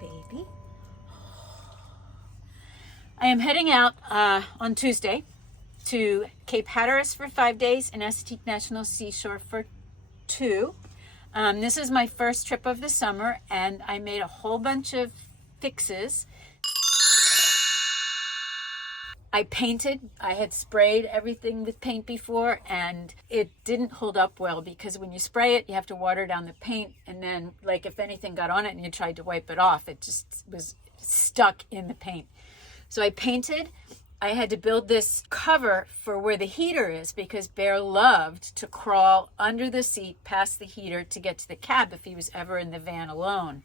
baby. I am heading out on Tuesday to Cape Hatteras for 5 days and Assateague National Seashore for 2. This is my first trip of the summer, and I made a whole bunch of fixes. I painted. I had sprayed everything with paint before, and it didn't hold up well because when you spray it, you have to water down the paint, and then, like, if anything got on it and you tried to wipe it off, it just was stuck in the paint. So I painted. I had to build this cover for where the heater is because bear loved to crawl under the seat past the heater to get to the cab if he was ever in the van alone.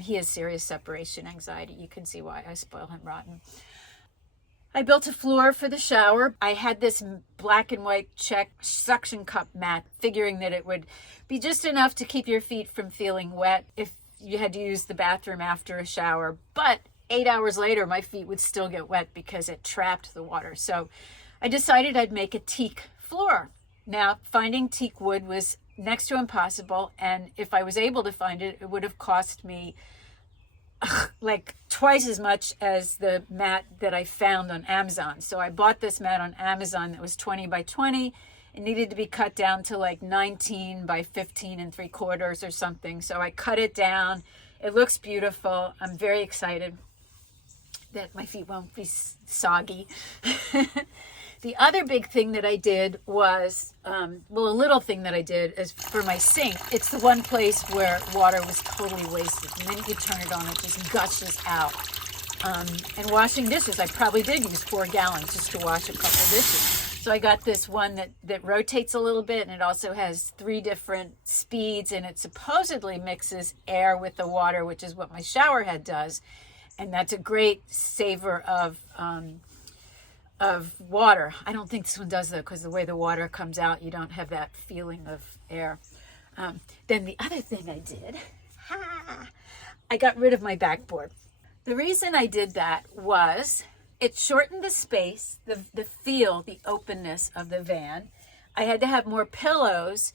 He has serious separation anxiety. You can see why I spoil him rotten. I built a floor for the shower. I had this black and white check suction cup mat, figuring that it would be just enough to keep your feet from feeling wet if you had to use the bathroom after a shower. But 8 hours later, my feet would still get wet because it trapped the water. So I decided I'd make a teak floor. Now, finding teak wood was next to impossible. And if I was able to find it, it would have cost me like twice as much as the mat that I found on Amazon. So I bought this mat on Amazon that was 20 by 20. It needed to be cut down to like 19 by 15 3/4 or something. So I cut it down. It looks beautiful. I'm very excited that my feet won't be soggy. The other big thing that I did was, a little thing that I did is for my sink. It's the one place where water was totally wasted. The minute you turn it on, it just gushes out. And washing dishes, I probably did use 4 gallons just to wash a couple dishes. So I got this one that rotates a little bit, and it also has 3 different speeds, and it supposedly mixes air with the water, which is what my shower head does. And that's a great saver of water. I don't think this one does though, because the way the water comes out, you don't have that feeling of air. Then the other thing I did, I got rid of my backboard. The reason I did that was it shortened the space, the feel, the openness of the van. I had to have more pillows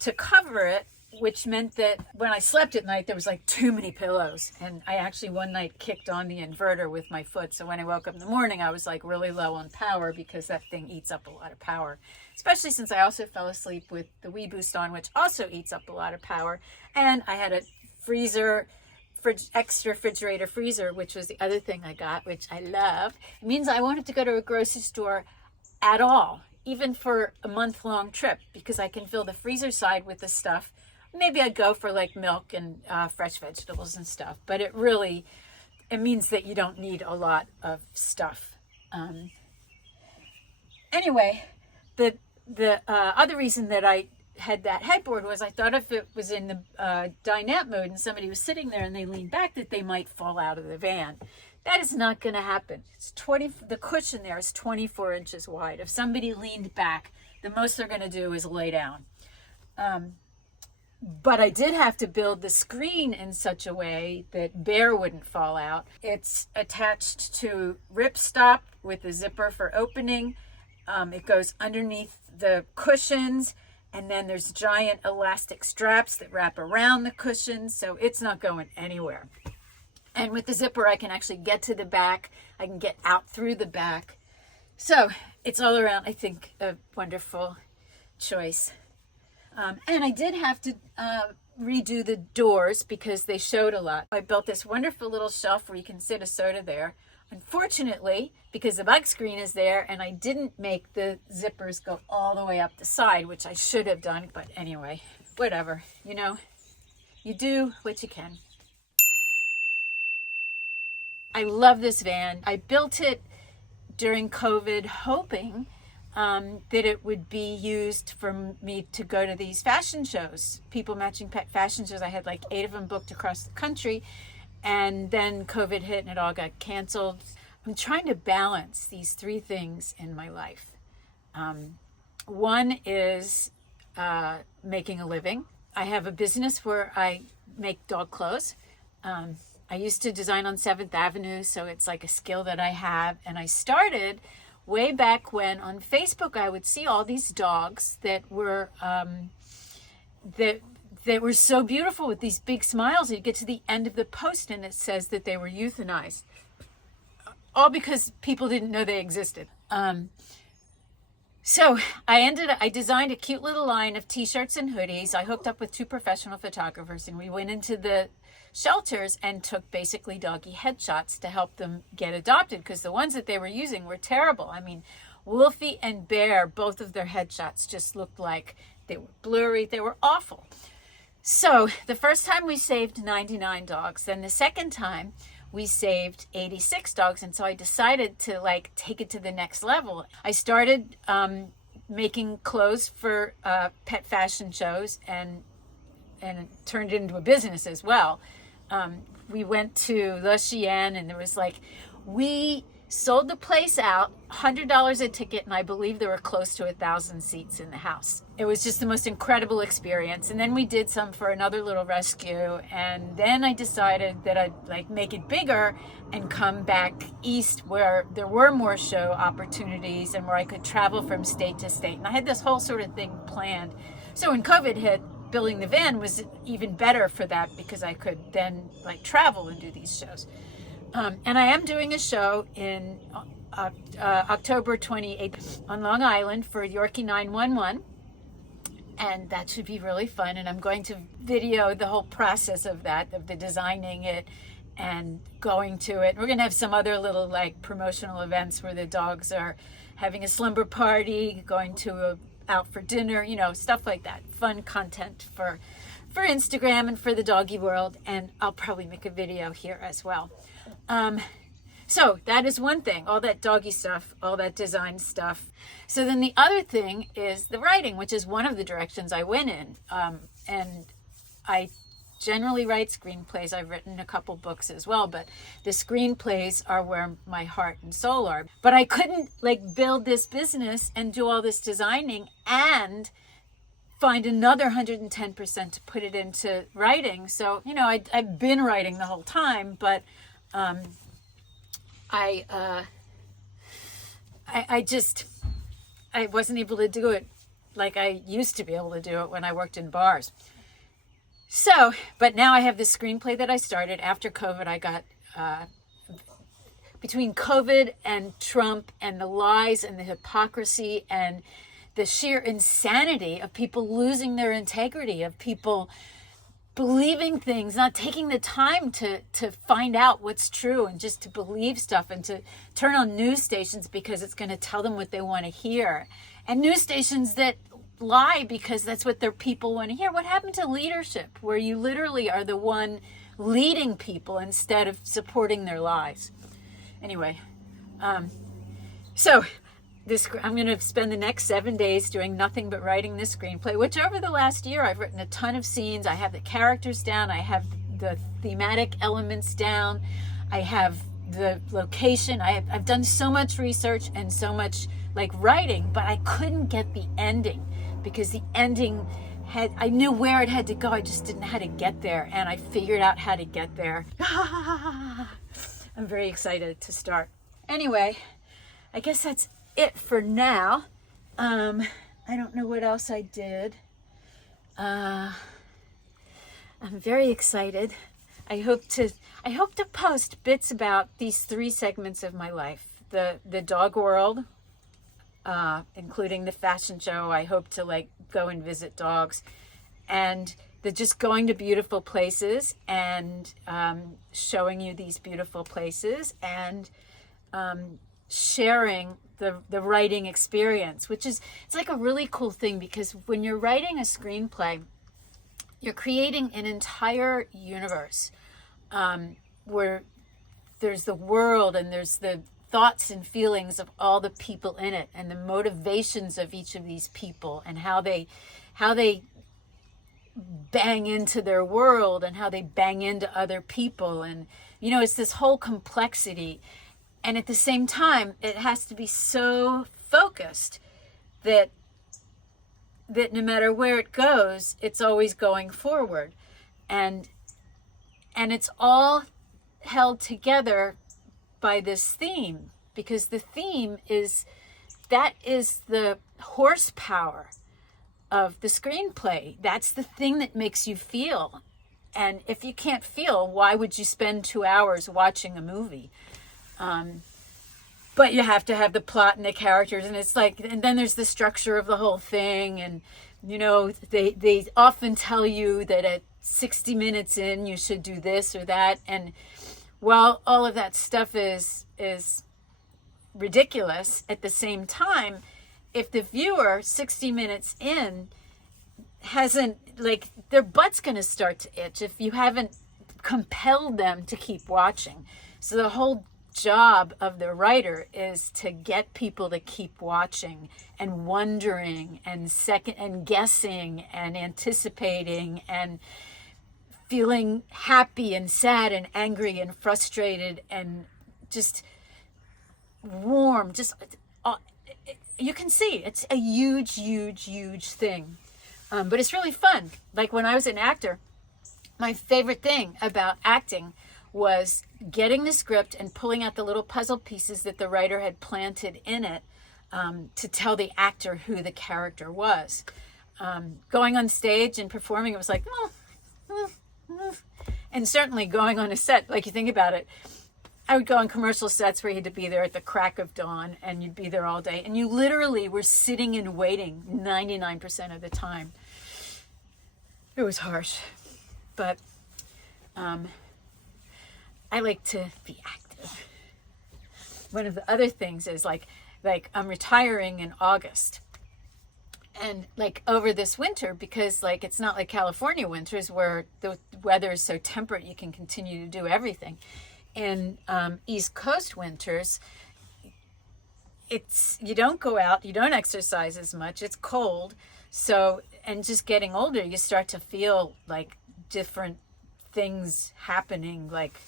to cover it, which meant that when I slept at night, there was like too many pillows. And I actually one night kicked on the inverter with my foot. So when I woke up in the morning, I was like really low on power because that thing eats up a lot of power, especially since I also fell asleep with the Wii Boost on, which also eats up a lot of power. And I had a extra refrigerator freezer, which was the other thing I got, which I love. It means I wanted to go to a grocery store at all, even for a month-long trip, because I can fill the freezer side with the stuff. Maybe I'd go for like milk and fresh vegetables and stuff, but it means that you don't need a lot of stuff. Anyway, the other reason that I had that headboard was I thought if it was in the dinette mode and somebody was sitting there and they leaned back, that they might fall out of the van. That is not going to happen. The cushion there is 24 inches wide. If somebody leaned back, the most they're going to do is lay down. But I did have to build the screen in such a way that bear wouldn't fall out. It's attached to ripstop with a zipper for opening. It goes underneath the cushions, and then there's giant elastic straps that wrap around the cushions, so it's not going anywhere. And with the zipper, I can actually get to the back. I can get out through the back. So it's all around, I think, a wonderful choice. And I did have to redo the doors because they showed a lot. I built this wonderful little shelf where you can sit a soda there. Unfortunately, because the bug screen is there and I didn't make the zippers go all the way up the side, which I should have done. But anyway, whatever, you do what you can. I love this van. I built it during COVID hoping that it would be used for me to go to these fashion shows, people matching pet fashion shows. I had like 8 of them booked across the country, and then COVID hit and it all got canceled. I'm trying to balance these 3 things in my life. One is making a living. I have a business where I make dog clothes. I used to design on 7th Avenue, so it's like a skill that I have. And I started way back when on Facebook I would see all these dogs that were they were so beautiful with these big smiles. You get to the end of the post and it says that they were euthanized. All because people didn't know they existed. So I designed a cute little line of t-shirts and hoodies. I hooked up with 2 professional photographers and we went into the shelters and took basically doggy headshots to help them get adopted, because the ones that they were using were terrible. I mean, Wolfie and Bear, both of their headshots just looked like they were blurry. They were awful. So the first time we saved 99 dogs. Then the second time we saved 86 dogs. And so I decided to like take it to the next level. I started making clothes for pet fashion shows and it turned it into a business as well. We went to Le Chien and there was like, we sold the place out, $100 a ticket, and I believe there were close to 1,000 seats in the house. It was just the most incredible experience. And then we did some for another little rescue, and then I decided that I'd like make it bigger and come back east where there were more show opportunities and where I could travel from state to state. And I had this whole sort of thing planned. So when COVID hit, building the van was even better for that, because I could then like travel and do these shows. And I am doing a show in October 28th on Long Island for Yorkie 911. And that should be really fun. And I'm going to video the whole process of that, of the designing it and going to it. We're going to have some other little like promotional events where the dogs are having a slumber party, going to out for dinner, you know, stuff like that. Fun content for Instagram and for the doggy world. And I'll probably make a video here as well. So that is one thing, all that doggy stuff, all that design stuff. So then the other thing is the writing, which is one of the directions I went in. And I generally write screenplays. I've written a couple books as well, but the screenplays are where my heart and soul are. But I couldn't like build this business and do all this designing and find another 110% to put it into writing. So, you know, I've been writing the whole time, but I wasn't able to do it like I used to be able to do it when I worked in bars. So, but now I have this screenplay that I started after COVID. I got, between COVID and Trump and the lies and the hypocrisy and the sheer insanity of people losing their integrity, of people believing things, not taking the time to find out what's true and just to believe stuff and to turn on news stations because it's going to tell them what they want to hear. And news stations that lie because that's what their people want to hear. What happened to leadership, where you literally are the one leading people instead of supporting their lies? Anyway, so I'm going to spend the next 7 days doing nothing but writing this screenplay, which over the last year, I've written a ton of scenes. I have the characters down. I have the thematic elements down. I have the location. I've done so much research and so much like writing, but I couldn't get the ending because the ending I knew where it had to go. I just didn't know how to get there. And I figured out how to get there. I'm very excited to start. Anyway, I guess that's it for now. I don't know what else I did. I'm very excited. I hope to post bits about these 3 segments of my life. The dog world, including the fashion show. I hope to like go and visit dogs, and the just going to beautiful places and showing you these beautiful places and sharing the writing experience, which is, it's like a really cool thing, because when you're writing a screenplay, you're creating an entire universe where there's the world and there's the thoughts and feelings of all the people in it and the motivations of each of these people and how they bang into their world and how they bang into other people. And, you know, it's this whole complexity. And at the same time, it has to be so focused that no matter where it goes, it's always going forward. And it's all held together by this theme, because the theme is the horsepower of the screenplay. That's the thing that makes you feel. And if you can't feel, why would you spend 2 hours watching a movie? But you have to have the plot and the characters, and it's like, and then there's the structure of the whole thing, and you know, they often tell you that at 60 minutes in you should do this or that, and while all of that stuff is ridiculous, at the same time, if the viewer 60 minutes in hasn't, like, their butt's going to start to itch if you haven't compelled them to keep watching. So the whole job of the writer is to get people to keep watching and wondering and guessing and anticipating and feeling happy and sad and angry and frustrated and just warm. Just you can see it's a huge thing, but it's really fun. Like when I was an actor, my favorite thing about acting was getting the script and pulling out the little puzzle pieces that the writer had planted in it, to tell the actor who the character was. Going on stage and performing, it was like, and certainly going on a set, like you think about it, I would go on commercial sets where you had to be there at the crack of dawn and you'd be there all day, and you literally were sitting and waiting 99% of the time. It was harsh, but I like to be active. One of the other things is like I'm retiring in August. And like over this winter, because like it's not like California winters where the weather is so temperate you can continue to do everything. In East Coast winters, you don't go out, you don't exercise as much, it's cold. So, and just getting older, you start to feel like different things happening, like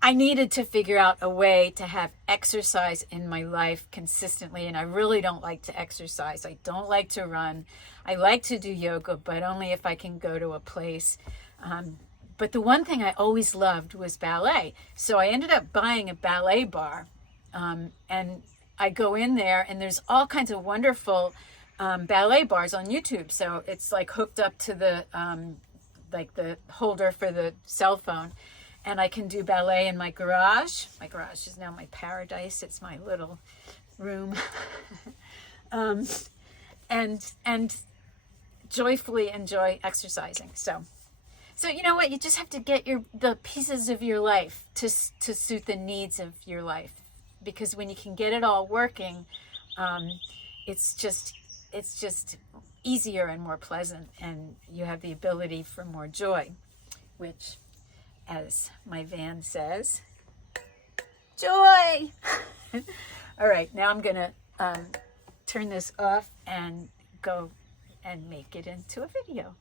I needed to figure out a way to have exercise in my life consistently, and I really don't like to exercise. I don't like to run. I like to do yoga, but only if I can go to a place. But the one thing I always loved was ballet. So I ended up buying a ballet bar, and I go in there, and there's all kinds of wonderful ballet bars on YouTube. So it's like hooked up to the like the holder for the cell phone, and I can do ballet in my garage. My garage is now my paradise. It's my little room. and joyfully enjoy exercising. So you know what? You just have to get the pieces of your life to suit the needs of your life, because when you can get it all working, it's just easier and more pleasant, and you have the ability for more joy, which, as my van says, joy. All right, now I'm gonna turn this off and go and make it into a video.